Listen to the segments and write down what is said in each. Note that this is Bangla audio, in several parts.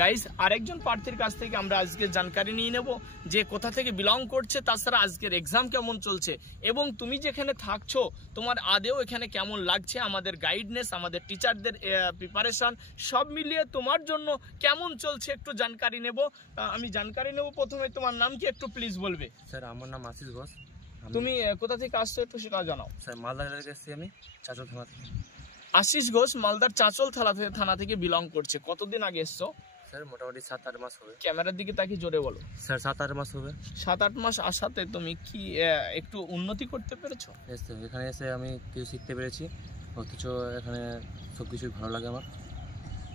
গাইস, আরেকজন প্রার্থীর কাছ থেকে আমরা আজকে জানকারি নিয়ে নেব যে কোথা থেকে বিলং করছে, তাছাড়া আজকের এক্সাম কেমন চলছে এবং তুমি যেখানে থাকছো তোমার আদেও এখানে কেমন লাগছে, আমাদের গাইডনেস, আমাদের টিচারদের প্রিপারেশন সব মিলিয়ে তোমার জন্য কেমন চলছে একটু জানকারি নেব। আমি জানকারি নেব, প্রথমে তোমার নাম কি একটু প্লিজ বলবে? স্যার আমার নাম আশিস ঘোষ। তুমি কোথা থেকে আসছো একটু সেটা জানাও। স্যার মালদা থেকে এসেছি আমি, চাঁচল থানা থেকে। আশিস ঘোষ মালদার চাঁচল থানা থেকে বিলং করছে। কতদিন আগে এসছো? স্যার মোটামুটি 7-8 মাস হবে। ক্যামেরার দিকে তাকিয়ে জোরে বলো। স্যার 7-8 মাস হবে। 7-8 মাস আসাতে তুমি কি একটু উন্নতি করতে পেরেছো? এখানে এসে আমি কিছু শিখতে পেরেছি, অথচ এখানে সব কিছুই ভালো লাগে আমার।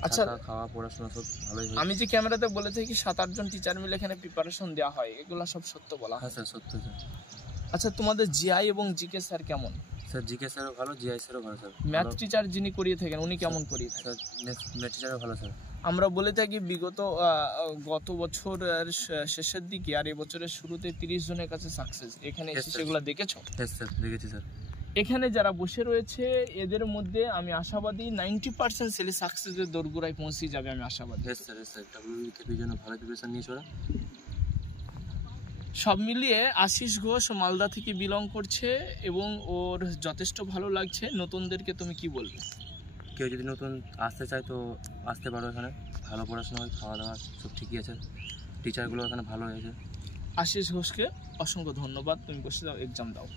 আচ্ছা, খাওয়া পড়াশোনা সব ভালোই। আমি যে ক্যামেরাতে বলে থাকি 7-8 জন টিচার মিলে এখানে প্রিপারেশন দেওয়া হয়, এগুলো সব সত্য বলা? হ্যাঁ স্যার, সত্য স্যার। আচ্ছা, তোমাদের জিআই এবং জিকে স্যার কেমন? স্যার জিকে স্যারও ভালো, জিআই স্যারও ভালো স্যার। ম্যাথ টিচার যিনি করিয়ে থাকেন উনি কেমন করিয়ে থাকেন? স্যার ম্যাথ টিচারও ভালো স্যার। আমরা বলে থাকি গত বছর শেষের দিকে আর এবছরের শুরুতে 30 জনের কাছে সাকসেস, এখানে এসে সেগুলো দেখেছো? হ্যাঁ স্যার, দেখেছি স্যার। এখানে যারা বসে রয়েছে এদের মধ্যে আমি আশাবাদী 90% ছেলে সাকসেসের দোরগোড়ায় পৌঁছে যাবে, আমি আশাবাদী। ডাব্লিউবিকেপির জন্য ভালো প্রিপারেশন নিয়েছে ওরা। সব মিলিয়ে আশিস ঘোষ মালদা থেকে বিলং করছে এবং ওর যথেষ্ট ভালো লাগছে। নতুনদেরকে তুমি কি বলবে? কেউ যদি নতুন আসতে চায় তো আসতে পারো, এখানে ভালো পড়াশোনা হয়, খাওয়া দাওয়া সব ঠিকই আছে, টিচারগুলো এখানে ভালো হয়েছে। আশিস ঘোষকে অসংখ্য ধন্যবাদ, তুমি বসে যাও, এক্সাম দাও।